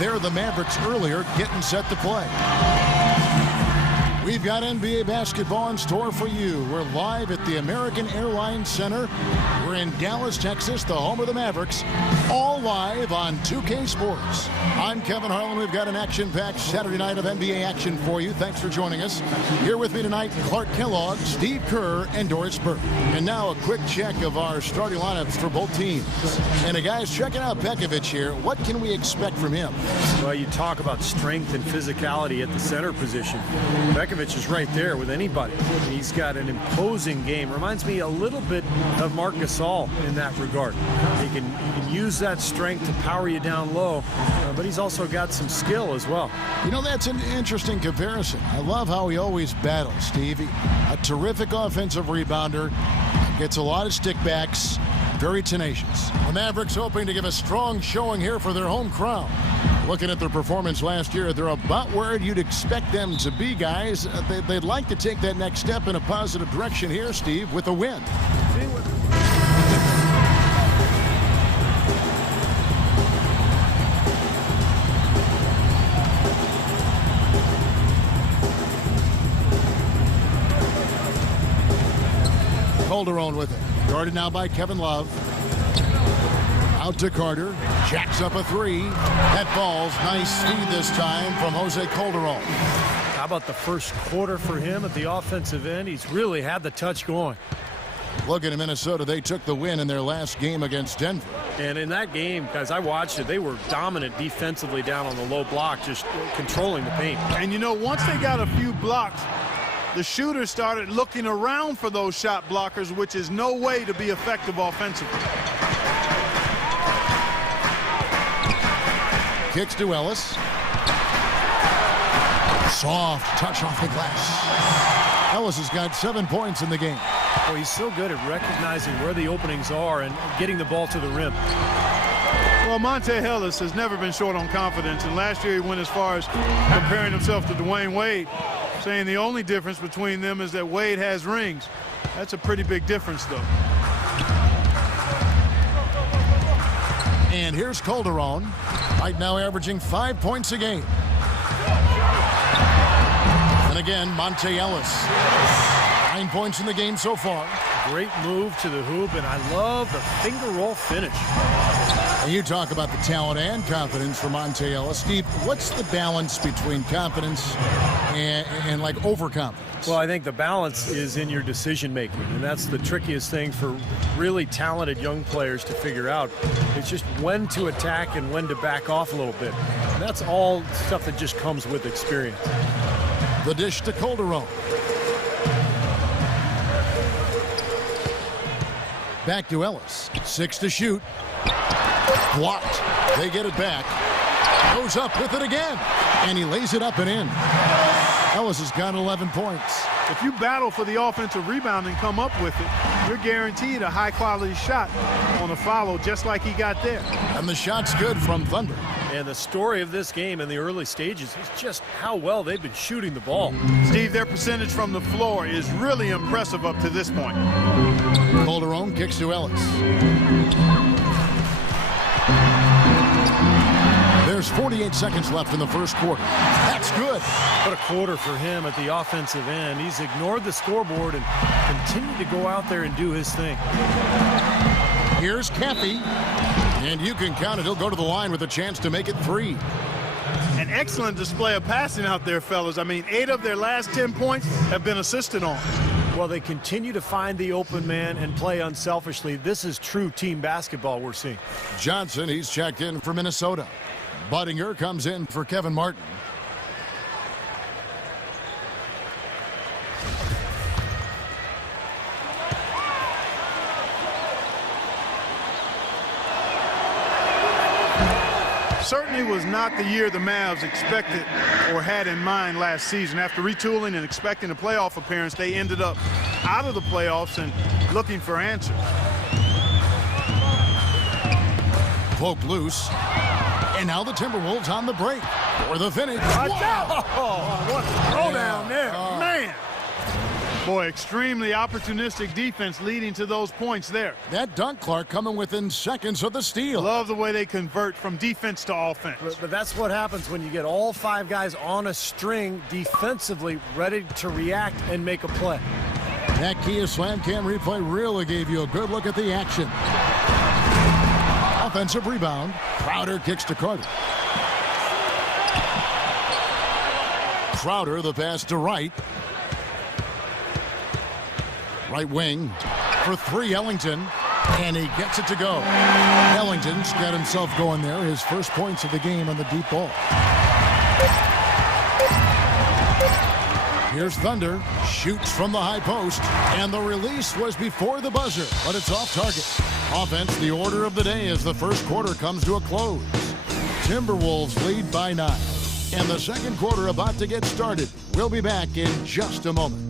there the Mavericks earlier getting set to play. We've got NBA basketball in store for you. We're live at the American Airlines Center. We're in Dallas, Texas, the home of the Mavericks. All live on 2K Sports. I'm Kevin Harlan. We've got an action-packed Saturday night of NBA action for you. Thanks for joining us. Here with me tonight, Clark Kellogg, Steve Kerr, and Doris Burke. And now a quick check of our starting lineups for both teams. And guys, checking out Pekovic here. What can we expect from him? Well, you talk about strength and physicality at the center position. Pekovic is right there with anybody. He's got an imposing game. Reminds me a little bit of Marc Gasol in that regard. He can use that strength to power you down low, but he's also got some skill as well. You know, that's an interesting comparison. I love how he always battles, Steve. A terrific offensive rebounder, gets a lot of stickbacks, very tenacious. The Mavericks hoping to give a strong showing here for their home crowd. Looking at their performance last year, they're about where you'd expect them to be, guys. They'd like to take that next step in a positive direction here, Steve, with a win. Calderon with it. Guarded now by Kevin Love. Out to Carter. Jacks up a three. That falls. Nice speed this time from Jose Calderon. How about the first quarter for him at the offensive end? He's really had the touch going. Looking at Minnesota, they took the win in their last game against Denver. And in that game, guys, I watched it. They were dominant defensively down on the low block, just controlling the paint. And, you know, once they got a few blocks, the shooters started looking around for those shot blockers, which is no way to be effective offensively. Kicks to Ellis. Soft touch off the glass. Ellis has got 7 points in the game. Well, he's so good at recognizing where the openings are and getting the ball to the rim. Well, Monte Ellis has never been short on confidence, and last year he went as far as comparing himself to Dwayne Wade, saying the only difference between them is that Wade has rings. That's a pretty big difference, though. And here's Calderon, right now averaging 5 points a game. And again, Monte Ellis. 9 points in the game so far. Great move to the hoop, and I love the finger roll finish. And you talk about the talent and confidence for Monte Ellis. Steve, what's the balance between confidence and like overconfidence? Well, I think the balance is in your decision making, and that's the trickiest thing for really talented young players to figure out. It's just when to attack and when to back off a little bit. And that's all stuff that just comes with experience. The dish to Calderon. Back to Ellis. 6 to shoot. Blocked. They get it back. Goes up with it again. And he lays it up and in. Ellis has got 11 points. If you battle for the offensive rebound and come up with it, you're guaranteed a high-quality shot on a follow, just like he got there. And the shot's good from Thunder. And the story of this game in the early stages is just how well they've been shooting the ball. Steve, their percentage from the floor is really impressive up to this point. Calderon kicks to Ellis. There's 48 seconds left in the first quarter. That's good. What a quarter for him at the offensive end. He's ignored the scoreboard and continued to go out there and do his thing. Here's Caffey. And you can count it. He'll go to the line with a chance to make it 3. An excellent display of passing out there, fellas. I mean, 8 of their last 10 points have been assisted on. Well, they continue to find the open man and play unselfishly. This is true team basketball we're seeing. Johnson, he's checked in for Minnesota. Budinger comes in for Kevin Martin. Certainly was not the year the Mavs expected or had in mind last season. After retooling and expecting a playoff appearance, they ended up out of the playoffs and looking for answers. Poke loose. And now the Timberwolves on the break for the finish. Watch out! Oh, what a throwdown there. Man. Boy, extremely opportunistic defense leading to those points there. That dunk, Clark, coming within seconds of the steal. Love the way they convert from defense to offense. But that's what happens when you get all 5 guys on a string defensively ready to react and make a play. That Kia Slam Cam replay really gave you a good look at the action. Offensive rebound. Crowder kicks to Carter. Crowder, the pass to Wright. Right wing for 3, Ellington. And he gets it to go. Ellington's got himself going there. His first points of the game on the deep ball. Here's Thunder. Shoots from the high post. And the release was before the buzzer, but it's off target. Offense, the order of the day as the first quarter comes to a close. Timberwolves lead by 9. And the second quarter about to get started. We'll be back in just a moment.